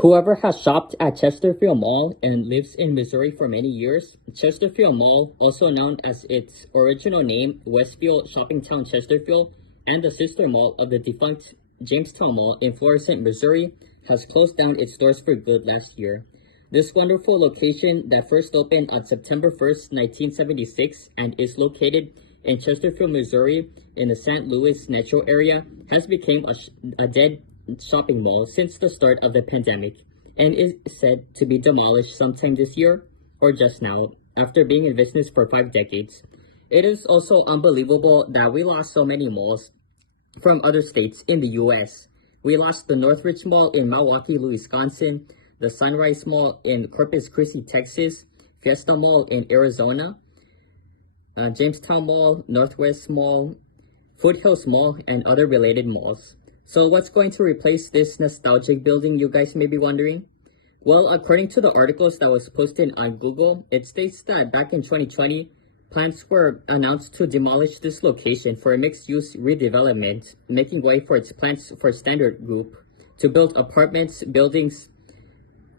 Whoever has shopped at Chesterfield Mall and lives in Missouri for many years, Chesterfield Mall, also known as its original name, Westfield Shopping Town Chesterfield, and the sister mall of the defunct Jamestown Mall in Florissant, Missouri, has closed down its doors for good last year. This wonderful location that first opened on September 1st, 1976, and is located in Chesterfield, Missouri, in the St. Louis metro area, has become a dead shopping mall since the start of the pandemic and is said to be demolished sometime this year or just now after being in business for 5 decades. It is also unbelievable that we lost so many malls from other states in the US. We lost the Northridge Mall in Milwaukee, Wisconsin, the Sunrise Mall in Corpus Christi, Texas, Fiesta Mall in Arizona, Jamestown Mall, Northwest Mall, Foothills Mall, and other related malls. So what's going to replace this nostalgic building, you guys may be wondering? Well, according to the articles that was posted on Google, it states that back in 2020, plans were announced to demolish this location for a mixed-use redevelopment, making way for its plans for Standard Group to build apartments, buildings,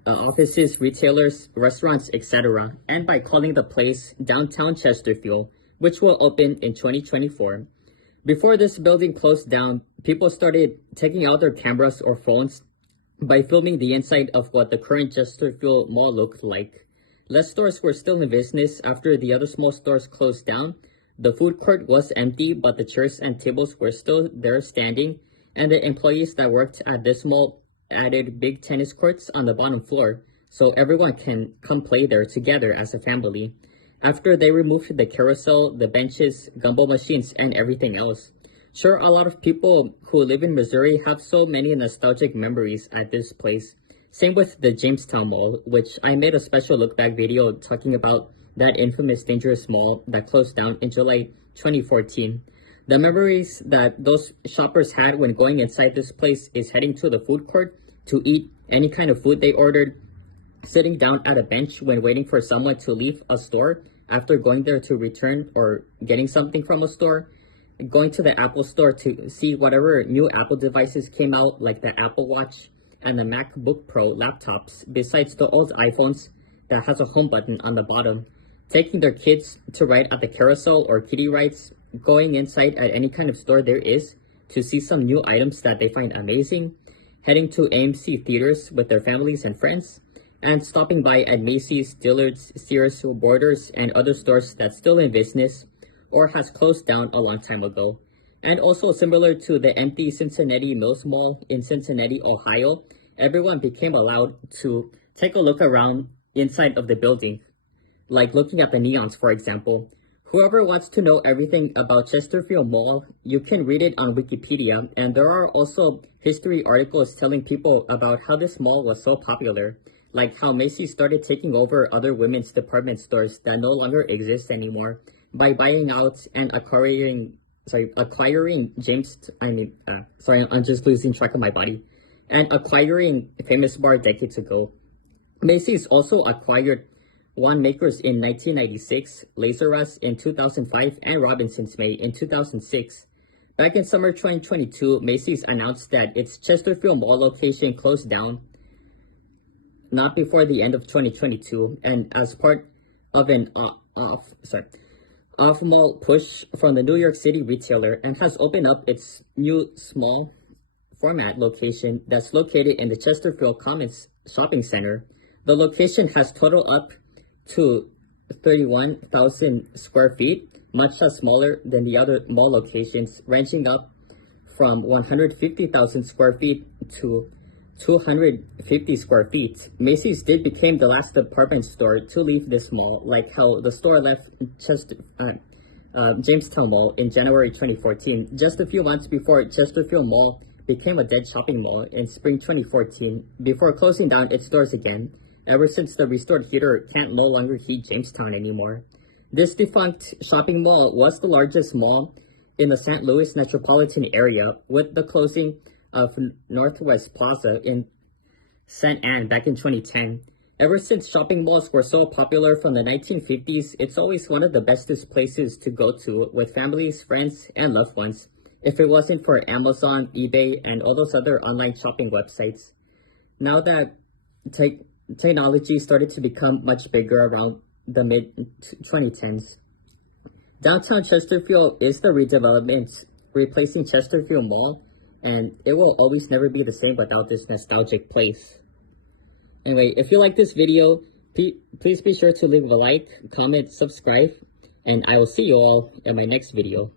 offices, retailers, restaurants, etc., and by calling the place Downtown Chesterfield, which will open in 2024. Before this building closed down, people started taking out their cameras or phones by filming the inside of what the current Chesterfield Mall looked like. Less stores were still in business after the other small stores closed down. The food court was empty, but the chairs and tables were still there standing, and the employees that worked at this mall added big tennis courts on the bottom floor so everyone can come play there together as a family. After they removed the carousel, the benches, gumball machines, and everything else. Sure, a lot of people who live in Missouri have so many nostalgic memories at this place. Same with the Jamestown Mall, which I made a special look back video talking about that infamous dangerous mall that closed down in July 2014. The memories that those shoppers had when going inside this place is heading to the food court to eat any kind of food they ordered, sitting down at a bench when waiting for someone to leave a store after going there to return or getting something from a store, going to the Apple store to see whatever new Apple devices came out, like the Apple Watch and the MacBook Pro laptops, besides the old iPhones that has a home button on the bottom, taking their kids to ride at the carousel or kiddie rides, going inside at any kind of store there is to see some new items that they find amazing, heading to AMC theaters with their families and friends, and stopping by at Macy's, Dillard's, Sears, Borders, and other stores that's still in business or has closed down a long time ago. And also similar to the empty Cincinnati Mills Mall in Cincinnati, Ohio, everyone became allowed to take a look around inside of the building, like looking at the neons, for example. Whoever wants to know everything about Chesterfield Mall, you can read it on Wikipedia, and there are also history articles telling people about how this mall was so popular, like how Macy's started taking over other women's department stores that no longer exist anymore by buying out and acquiring I'm just losing track of my body, and acquiring Famous Bar decades ago. Macy's also acquired Wanmakers in 1996, Laser Us in 2005, and Robinson's May in 2006. Back in summer 2022, Macy's announced that its Chesterfield Mall location closed down not before the end of 2022, and as part of an off-mall push from the New York City retailer, and has opened up its new small format location that's located in the Chesterfield Commons Shopping Center. The location has totaled up to 31,000 square feet, much less smaller than the other mall locations, ranging up from 150,000 square feet to 250 square feet. Macy's did become the last department store to leave this mall, like how the store left Jamestown Mall in January 2014, just a few months before Chesterfield Mall became a dead shopping mall in spring 2014, before closing down its doors again, ever since the restored heater can't no longer heat Jamestown anymore. This defunct shopping mall was the largest mall in the St. Louis metropolitan area, with the closing of Northwest Plaza in St. Anne back in 2010. Ever since shopping malls were so popular from the 1950s, it's always one of the bestest places to go to with families, friends, and loved ones, if it wasn't for Amazon, eBay, and all those other online shopping websites. Now that te- technology started to become much bigger around the mid 2010s. Downtown Chesterfield is the redevelopment replacing Chesterfield Mall, and it will always never be the same without this nostalgic place. Anyway, if you like this video, please be sure to leave a like, comment, subscribe, and I will see you all in my next video.